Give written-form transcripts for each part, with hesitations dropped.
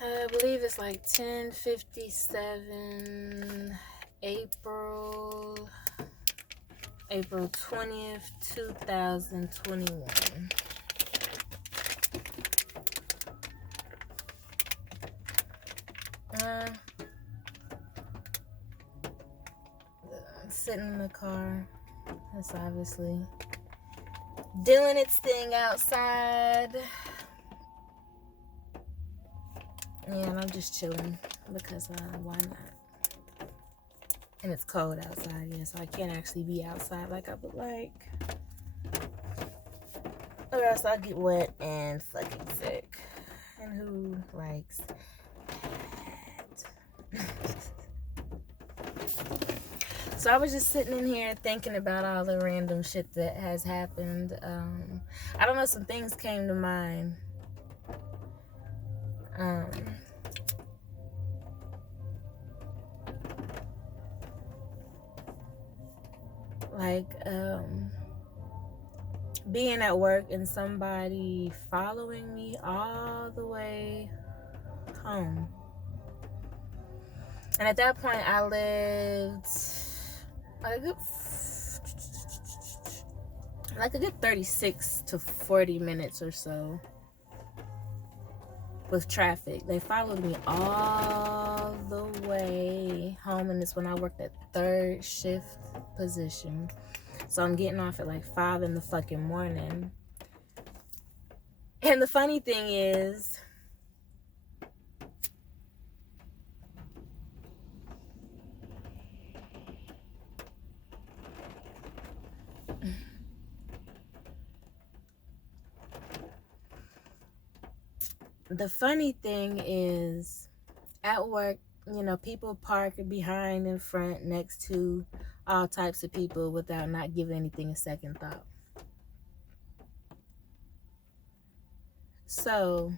I believe it's like 10:57 April 20th, 2021. Sitting in the car. That's obviously doing its thing outside. Yeah, and I'm just chilling because why not? And it's cold outside, yeah, so I can't actually be outside like I would like. Or else I'll get wet and fucking sick. And who likes that? So I was just sitting in here thinking about all the random shit that has happened. I don't know, some things came to mind. Like being at work and somebody following me all the way home. And at that point, I lived like a good 36 to 40 minutes or so with traffic. They followed me all the way home, and it's when I worked at third shift position. So I'm getting off at like 5 in the fucking morning. And the funny thing is, at work, you know, people park behind, in front, next to all types of people without not giving anything a second thought. So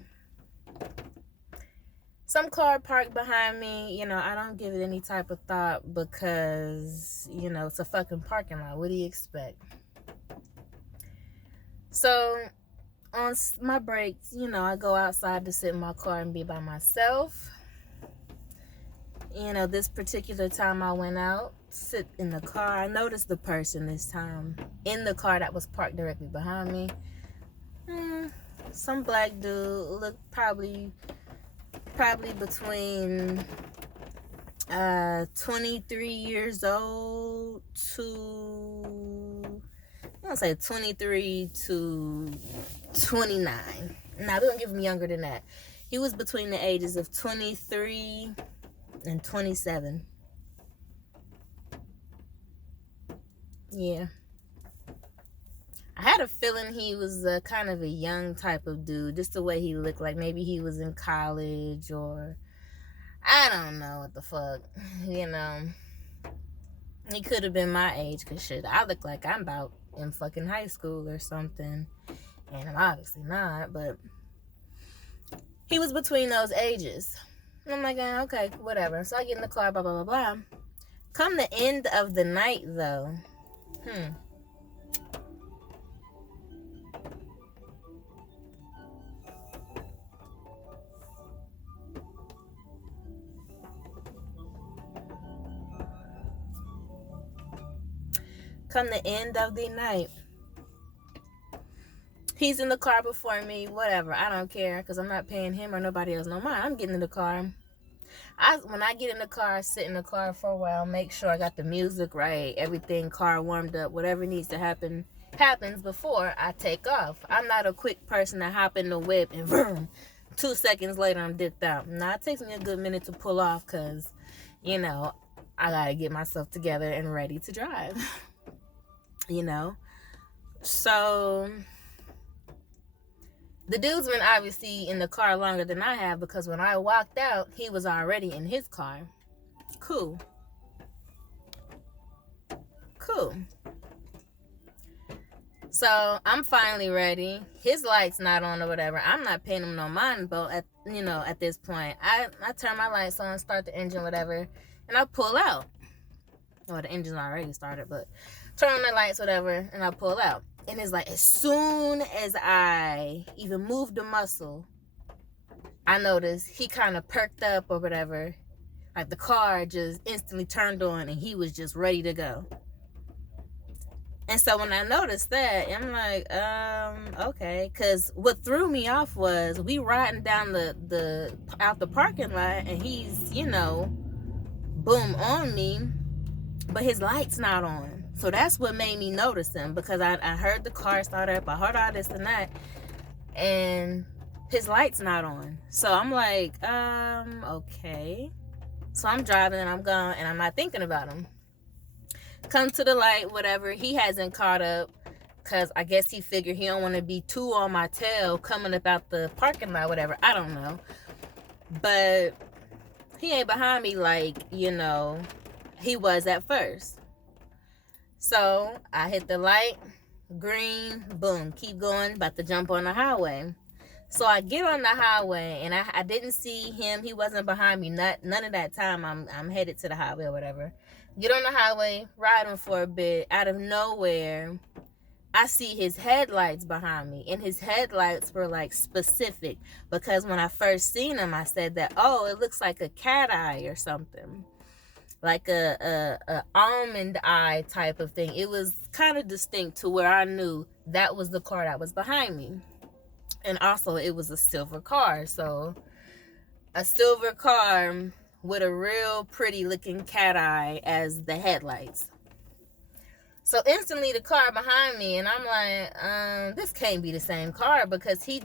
some car parked behind me, you know, I don't give it any type of thought because, you know, it's a fucking parking lot. What do you expect? So on my breaks, you know, I go outside to sit in my car and be by myself. You know, this particular time I went out, sit in the car. I noticed the person this time in the car that was parked directly behind me. Some black dude, looked probably between 23 years old to, I'm gonna say 23 to 29. Now, we don't give him younger than that. He was between the ages of 23 and 27. Yeah. I had a feeling he was kind of a young type of dude, just the way he looked, like maybe he was in college, or I don't know what the fuck, you know. He could have been my age, because shit, I look like I'm about in fucking high school or something, and I'm obviously not, but he was between those ages. And I'm like, okay, whatever. So I get in the car, blah, blah, blah, blah. Come the end of the night, though, come the end of the night, he's in the car before me, whatever, I don't care, because I'm not paying him or nobody else no mind. I'm getting in the car. When I get in the car, sit in the car for a while, make sure I got the music right, everything car warmed up, whatever needs to happen happens before I take off. I'm not a quick person to hop in the whip and vroom, 2 seconds later I'm dipped out. Now it takes me a good minute to pull off, because, you know, I gotta get myself together and ready to drive. You know, so the dude's been obviously in the car longer than I have, because when I walked out, he was already in his car. Cool. So I'm finally ready. His light's not on or whatever. I'm not paying him no mind, but at this point, I turn my lights on, start the engine, whatever, and I pull out. Well, the engine's already started, but turn on the lights, whatever, and I pull out. And it's like, as soon as I even move the muscle, I noticed he kind of perked up or whatever. Like the car just instantly turned on and he was just ready to go. And so when I noticed that, I'm like, okay. Because what threw me off was we riding down the out the parking lot and he's, boom, on me, but his light's not on. So that's what made me notice him, because I heard the car start up, I heard all this and that, and his light's not on. So I'm like, okay. So I'm driving and I'm gone and I'm not thinking about him. Come to the light, whatever. He hasn't caught up because I guess he figured he don't want to be too on my tail coming up out the parking lot, whatever. I don't know. But he ain't behind me like, he was at first. So I hit the light, green, boom, keep going, about to jump on the highway. So I get on the highway and I didn't see him. He wasn't behind me. None of that time. I'm headed to the highway or whatever. Get on the highway, riding for a bit. Out of nowhere, I see his headlights behind me. And his headlights were like specific, because when I first seen him, I said that, oh, it looks like a cat eye or something. Like a almond eye type of thing. It was kind of distinct to where I knew that was the car that was behind me. And also it was a silver car. So a silver car with a real pretty looking cat eye as the headlights. So instantly the car behind me, and I'm like, this can't be the same car, because he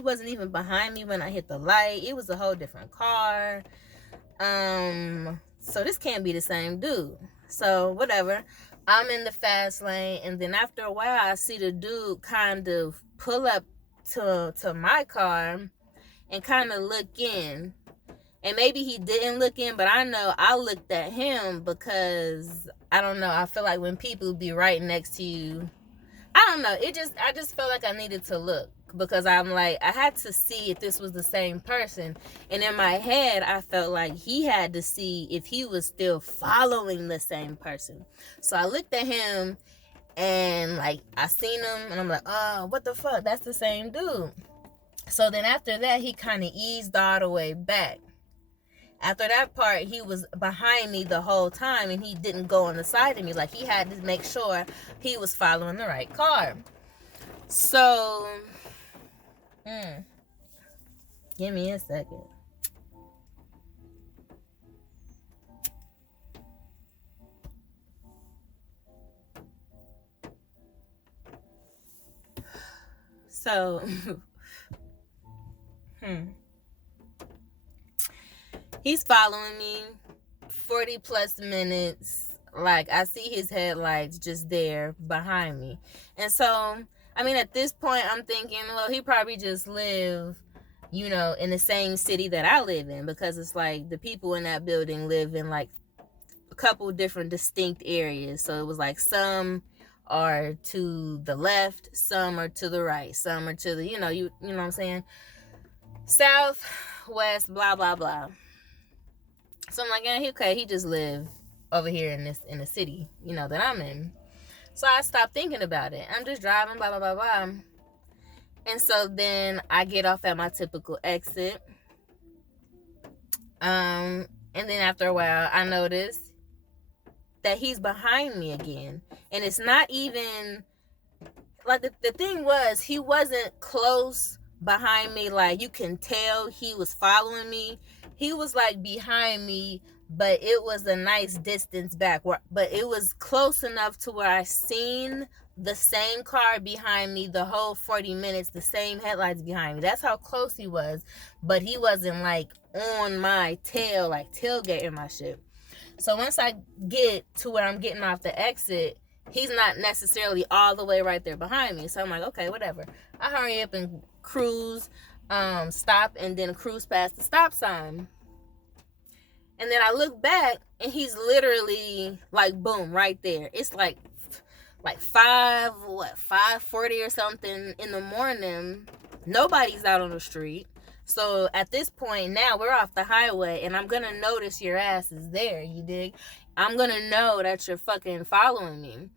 wasn't even behind me when I hit the light. It was a whole different car. So this can't be the same dude. So whatever. I'm in the fast lane, and then after a while I see the dude kind of pull up to my car and kind of look in. And maybe he didn't look in, but I know I looked at him, because I don't know, I feel like when people be right next to you, I don't know, I just felt like I needed to look, because I'm like, I had to see if this was the same person. And in my head, I felt like he had to see if he was still following the same person. So I looked at him and like I seen him and I'm like, oh, what the fuck? That's the same dude. So then after that, he kind of eased all the way back. After that part, he was behind me the whole time and he didn't go on the side of me. Like, he had to make sure he was following the right car. So, give me a second. So, he's following me 40 plus minutes. Like, I see his headlights just there behind me. And so, I mean, at this point, I'm thinking, well, he probably just live, in the same city that I live in, because it's like the people in that building live in like a couple different distinct areas. So it was like some are to the left, some are to the right, some are to the, you know what I'm saying? South, west, blah, blah, blah. So I'm like, yeah, okay, he just live over here in the city, that I'm in. So I stopped thinking about it. I'm just driving, blah, blah, blah, blah. And so then I get off at my typical exit. And then after a while, I notice that he's behind me again. And it's not even, like, the thing was, he wasn't close behind me. Like, you can tell he was following me. He was, like, behind me, but it was a nice distance back. But it was close enough to where I seen the same car behind me the whole 40 minutes, the same headlights behind me. That's how close he was. But he wasn't, like, on my tail, like, tailgating my shit. So once I get to where I'm getting off the exit, he's not necessarily all the way right there behind me. So I'm like, okay, whatever. I hurry up and cruise, stop, and then cruise past the stop sign. And then I look back, and he's literally, like, boom, right there. It's like 5:40 or something in the morning. Nobody's out on the street. So at this point now, we're off the highway, and I'm gonna notice your ass is there, you dig? I'm gonna know that you're fucking following me.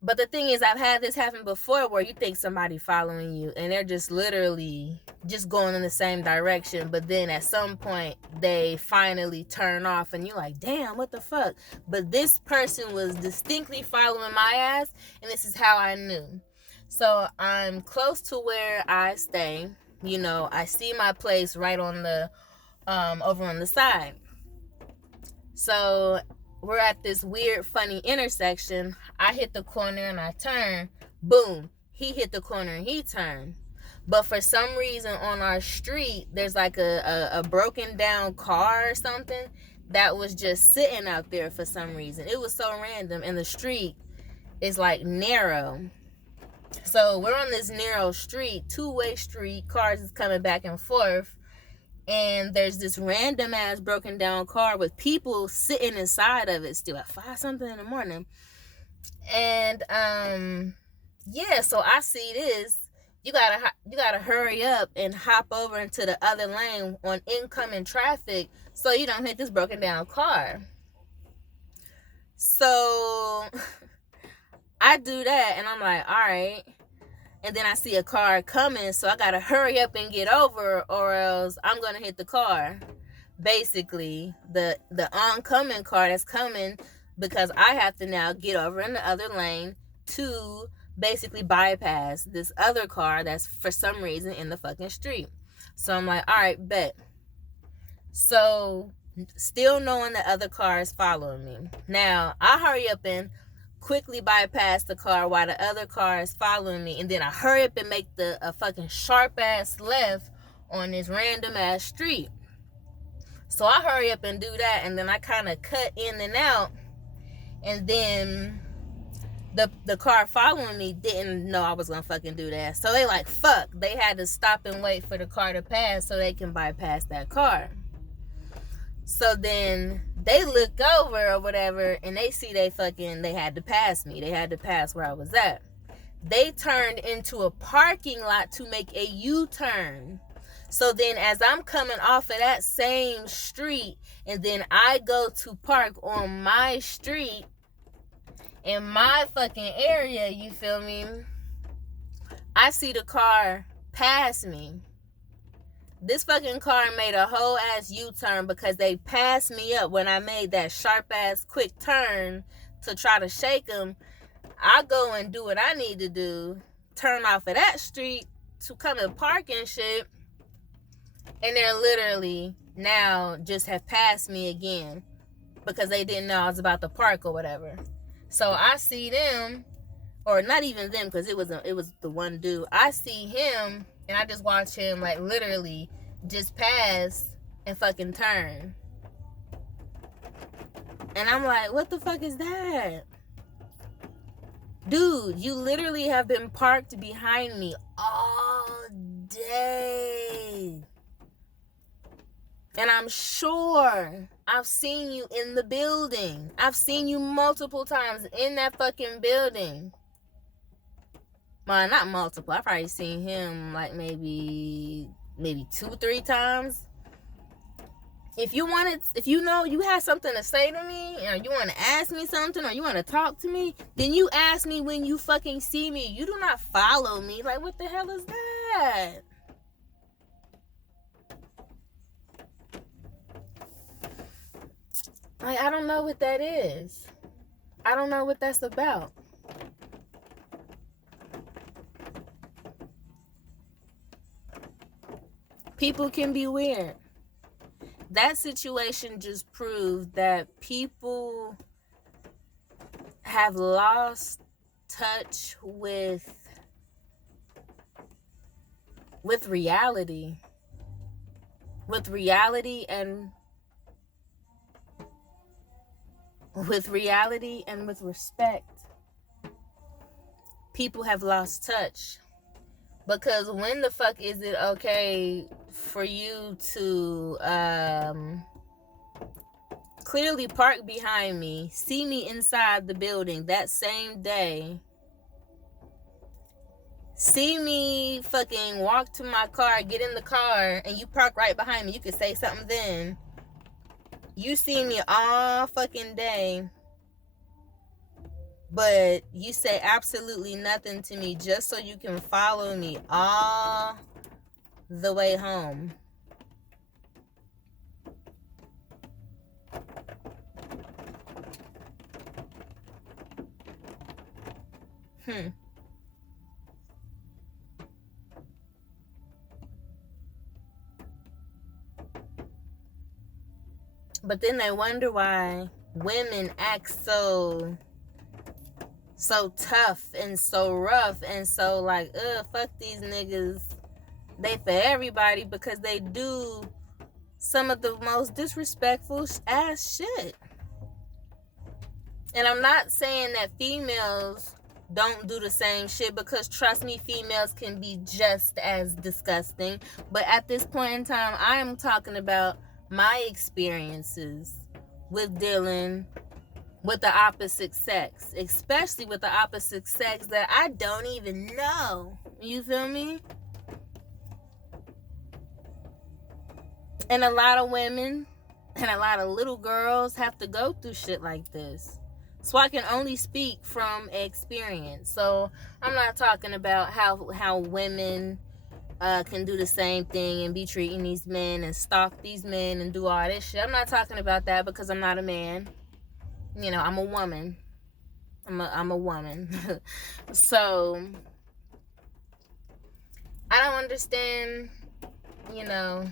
But the thing is, I've had this happen before where you think somebody following you and they're just literally just going in the same direction. But then at some point they finally turn off and you're like, damn, what the fuck? But this person was distinctly following my ass, and this is how I knew. So I'm close to where I stay. You know, I see my place right on the, over on the side. So we're at this weird, funny intersection. I hit the corner and I turn. Boom. He hit the corner and he turned. But for some reason on our street, there's like a broken down car or something that was just sitting out there for some reason. It was so random. And the street is like narrow. So we're on this narrow street, two-way street. Cars is coming back and forth. And there's this random ass broken down car with people sitting inside of it still at 5 something in the morning. And yeah, so I see this. You gotta hurry up and hop over into the other lane on incoming traffic so you don't hit this broken down car. So I do that and I'm like, all right. And then I see a car coming, so I gotta hurry up and get over, or else I'm gonna hit the car. Basically, the oncoming car that's coming, because I have to now get over in the other lane to basically bypass this other car that's for some reason in the fucking street. So I'm like, all right, bet. So still knowing the other car is following me. Now I hurry up and quickly bypass the car while the other car is following me, and then I hurry up and make a fucking sharp ass left on this random ass street. So I hurry up and do that, and then I kind of cut in and out, and then the car following me didn't know I was gonna fucking do that, so they like, fuck, they had to stop and wait for the car to pass so they can bypass that car. So then they look over or whatever, and they see they had to pass me. They had to pass where I was at. They turned into a parking lot to make a U-turn. So then as I'm coming off of that same street, and then I go to park on my street in my fucking area, you feel me? I see the car pass me. This fucking car made a whole ass U-turn because they passed me up when I made that sharp ass quick turn to try to shake them. I go and do what I need to do, turn off of that street to come and park and shit, and they're literally now just have passed me again because they didn't know I was about to park or whatever. So I see them, or not even them, because it was the one dude. I see him, and I just watch him like literally just pass and fucking turn. And I'm like, what the fuck is that? Dude, you literally have been parked behind me all day. And I'm sure I've seen you in the building. I've seen you multiple times in that fucking building. Well, not multiple. I've probably seen him like maybe 2-3 times. If you know you had something to say to me, or you want to ask me something, or you want to talk to me, then you ask me when you fucking see me. You do not follow me. Like, what the hell is that? Like, I don't know what that is. I don't know what that's about. People can be weird. That situation just proved that people have lost touch with reality. With reality and with respect. People have lost touch. Because when the fuck is it okay for you to clearly park behind me, see me inside the building that same day, see me fucking walk to my car, get in the car, and you park right behind me? You could say something then. You see me all fucking day, but you say absolutely nothing to me just so you can follow me all the way home. But then they wonder why women act so tough and so rough and so like, fuck these niggas. They for everybody, because they do some of the most disrespectful ass shit. And I'm not saying that females don't do the same shit, because trust me, females can be just as disgusting. But at this point in time, I am talking about my experiences with dealing with the opposite sex, especially with the opposite sex that I don't even know. You feel me? And a lot of women and a lot of little girls have to go through shit like this. So I can only speak from experience. So I'm not talking about how women can do the same thing and be treating these men and stalk these men and do all this shit. I'm not talking about that, because I'm not a man. You know, I'm a woman. I'm a woman. So I don't understand, you know,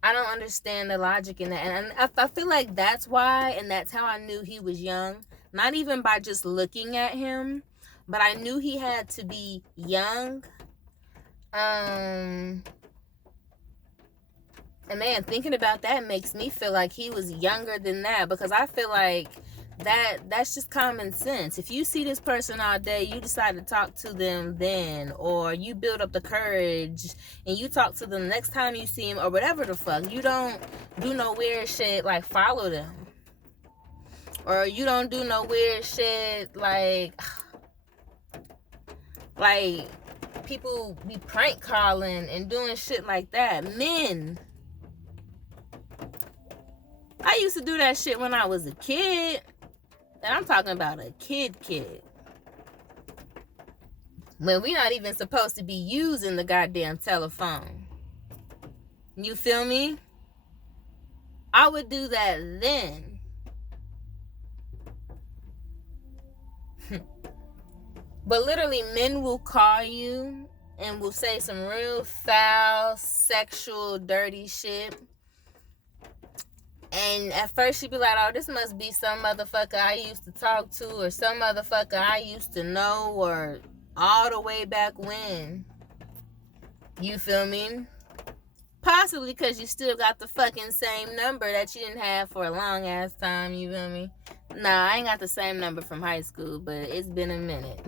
I don't understand the logic in that. And I feel like that's why, and that's how I knew he was young. Not even by just looking at him, but I knew he had to be young. And man, thinking about that makes me feel like he was younger than that, because I feel like that's just common sense. If you see this person all day, you decide to talk to them then, or you build up the courage and you talk to them the next time you see him, or whatever the fuck. You don't do no weird shit like follow them, or you don't do no weird shit like people be prank calling and doing shit like that. Men, I used to do that shit when I was a kid. And I'm talking about a kid. When we not even supposed to be using the goddamn telephone. You feel me? I would do that then. But literally, men will call you and will say some real foul, sexual, dirty shit. And at first she'd be like, oh, this must be some motherfucker I used to talk to, or some motherfucker I used to know, or all the way back when. You feel me? Possibly because you still got the fucking same number that you didn't have for a long ass time. You feel me? Nah, I ain't got the same number from high school, but it's been a minute.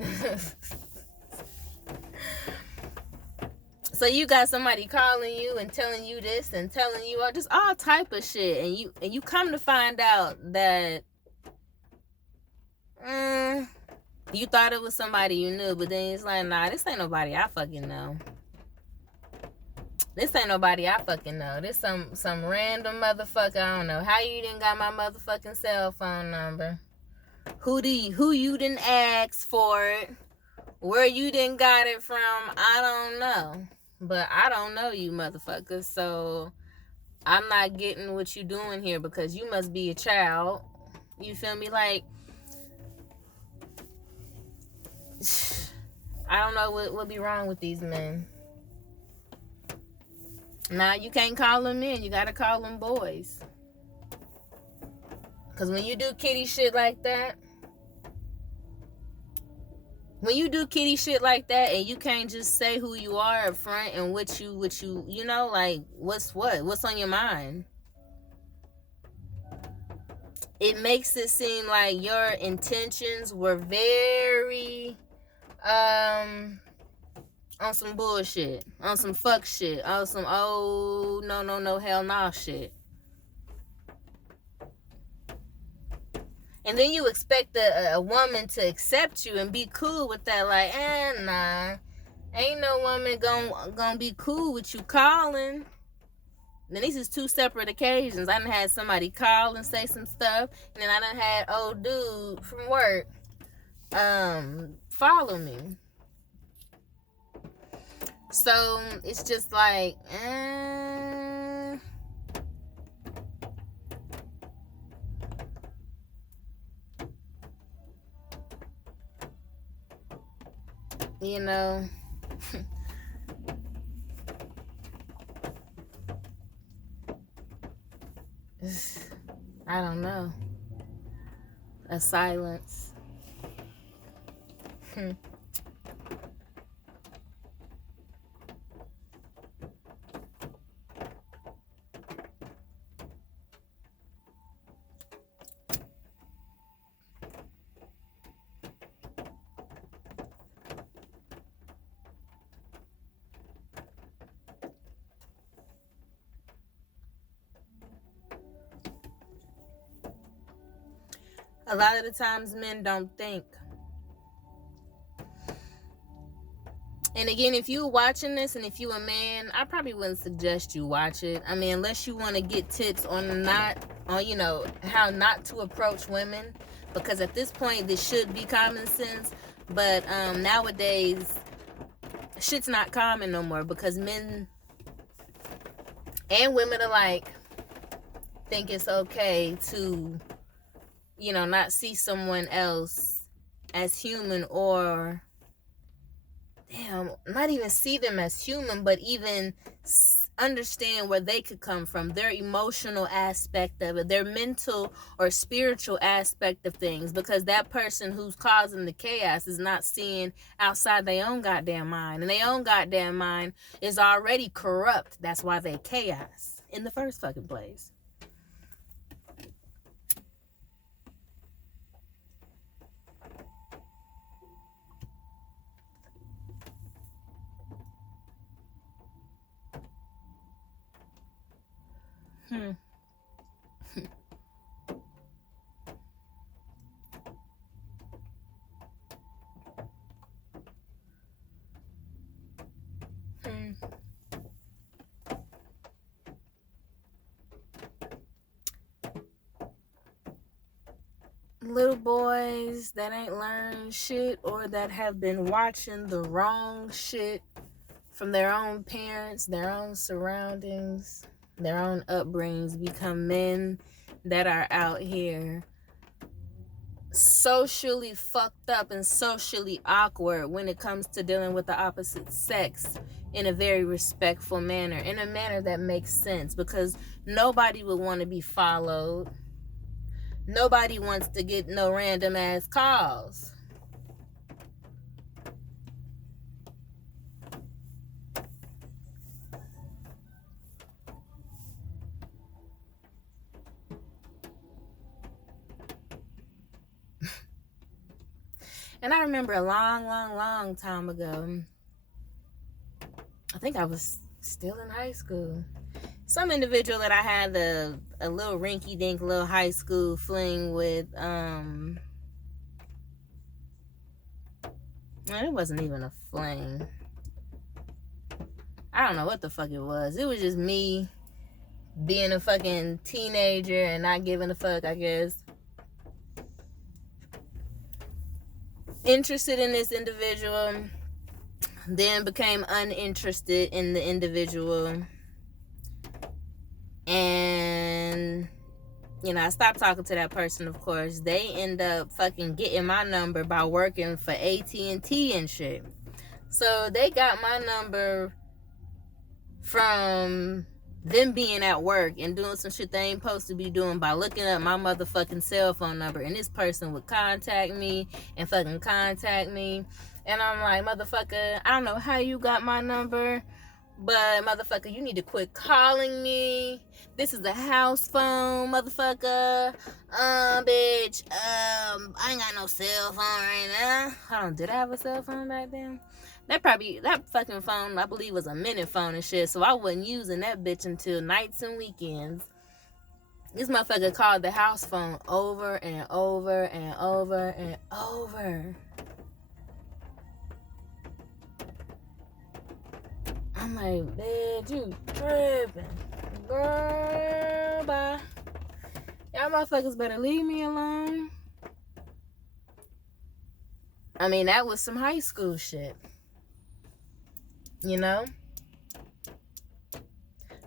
So you got somebody calling you and telling you this and telling you just all type of shit, and you come to find out that you thought it was somebody you knew, but then it's like, nah, this ain't nobody I fucking know. This ain't nobody I fucking know. This some random motherfucker. I don't know how you didn't got my motherfucking cell phone number. Who you didn't ask for it? Where you didn't got it from? I don't know. But I don't know you motherfuckers, so I'm not getting what you doing here, because you must be a child. You feel me? Like, I don't know what be wrong with these men. Nah, you can't call them men. You gotta call them boys. Because when you do kitty shit like that, and you can't just say who you are up front and what you know, like, what's on your mind, it makes it seem like your intentions were very on some bullshit, on some fuck shit, on some oh no hell nah shit. And then you expect a woman to accept you and be cool with that, like, nah, ain't no woman gonna be cool with you calling. Then these is two separate occasions. I done had somebody call and say some stuff, and then I done had old dude from work follow me. So it's just like, you know, I don't know. A silence. A lot of the times men don't think. And again, if you're watching this and if you're a man, I probably wouldn't suggest you watch it. I mean, unless you want to get tips on how not to approach women, because at this point this should be common sense. But nowadays shit's not common no more, because men and women alike think it's okay to, not see someone else as human, or not even see them as human, but even understand where they could come from, their emotional aspect of it, their mental or spiritual aspect of things, because that person who's causing the chaos is not seeing outside their own goddamn mind, and their own goddamn mind is already corrupt. That's why they chaos in the first fucking place. Little boys that ain't learned shit, or that have been watching the wrong shit from their own parents, their own surroundings, their own upbringings, become men that are out here socially fucked up and socially awkward when it comes to dealing with the opposite sex in a very respectful manner, in a manner that makes sense, because nobody would want to be followed. Nobody wants to get no random ass calls. And I remember a long time ago, I think I was still in high school, some individual that I had a little rinky-dink little high school fling with, it wasn't even a fling. I don't know what the fuck it was. It was just me being a fucking teenager and not giving a fuck, I guess. Interested in this individual, then became uninterested in the individual, and I stopped talking to that person. Of course, they end up fucking getting my number by working for AT&T and shit. So they got my number from them being at work and doing some shit they ain't supposed to be doing by looking up my motherfucking cell phone number. And this person would contact me and fucking contact me. And I'm like, motherfucker, I don't know how you got my number, but motherfucker, you need to quit calling me. This is a house phone, motherfucker. Bitch, I ain't got no cell phone right now. Hold on, did I have a cell phone back then? That fucking phone, I believe, was a minute phone and shit, so I wasn't using that bitch until nights and weekends. This motherfucker called the house phone over and over and over and over. I'm like, bitch, you tripping. Girl, bye. Y'all motherfuckers better leave me alone. I mean, that was some high school shit. You know?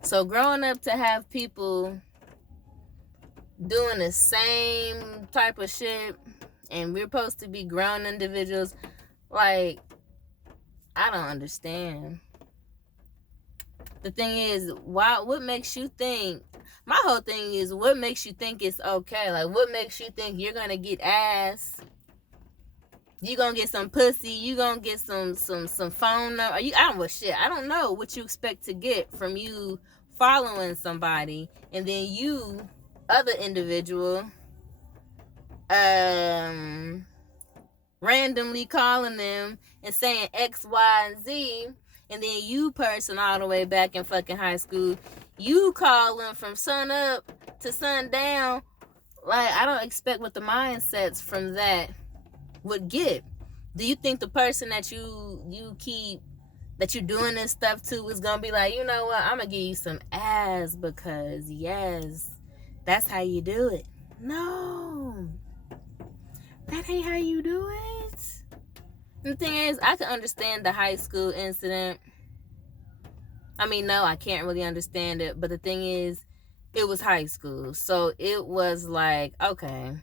So growing up to have people doing the same type of shit, and we're supposed to be grown individuals, like, I don't understand. The thing is, what makes you think, my whole thing is, what makes you think it's okay? Like, what makes you think you're gonna get ass, you gonna get some pussy, you gonna get some phone number, I don't know what you expect to get from you following somebody, and then you, other individual, randomly calling them and saying X, Y, and Z, and then you person all the way back in fucking high school, you call them from sun up to sun down. Like, I don't expect what the mindsets from that would get. Do you think the person that you keep, that you're doing this stuff to, is gonna be like, you know what, I'm gonna give you some ass because yes, that's how you do it? No, that ain't how you do it. And the thing is, I can understand the high school incident. I mean, no, I can't really understand it, but the thing is, it was high school, so it was like, okay,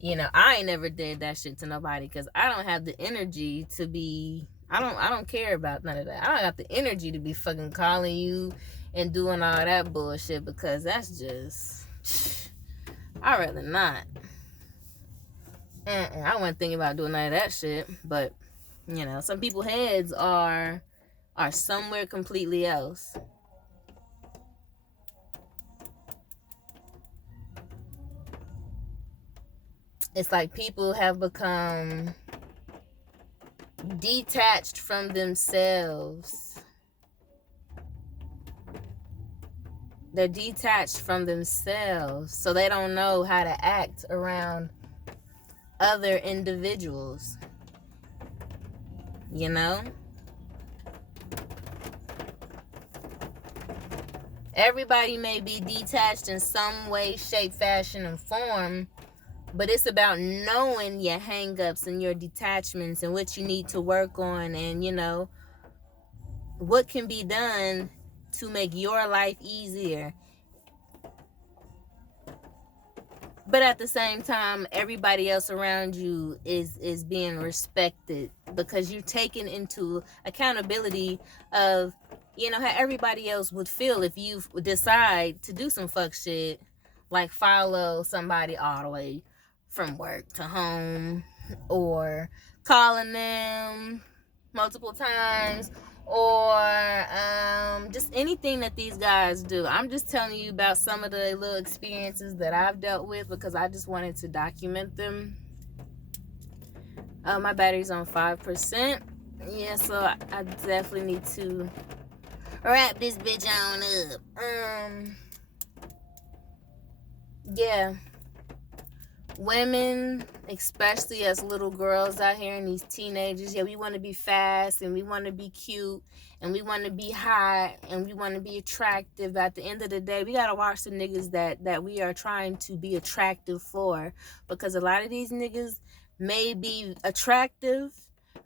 you know, I ain't never did that shit to nobody because I don't have the energy to be, I don't care about none of that. I don't have the energy to be fucking calling you and doing all that bullshit, because that's just, I'd rather not. I wasn't thinking about doing none of that shit, but you know, some people's heads are somewhere completely else. It's like people have become detached from themselves. They're detached from themselves, so they don't know how to act around other individuals. You know? Everybody may be detached in some way, shape, fashion, and form, but it's about knowing your hang-ups and your detachments and what you need to work on, and, you know, what can be done to make your life easier. But at the same time, everybody else around you is being respected, because you're taking into accountability of, you know, how everybody else would feel if you decide to do some fuck shit, like follow somebody all the way from work to home, or calling them multiple times, or just anything that these guys do. I'm just telling you about some of the little experiences that I've dealt with, because I just wanted to document them. My battery's on 5%. Yeah, so I definitely need to wrap this bitch on up. Yeah. Women, especially as little girls out here and these teenagers, yeah, we want to be fast and we want to be cute and we want to be hot and we want to be attractive. But at the end of the day, we got to watch the niggas that we are trying to be attractive for, because a lot of these niggas may be attractive,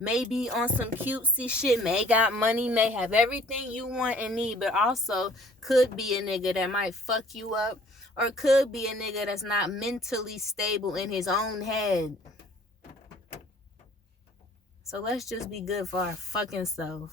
may be on some cutesy shit, may got money, may have everything you want and need, but also could be a nigga that might fuck you up, or could be a nigga that's not mentally stable in his own head. So let's just be good for our fucking self.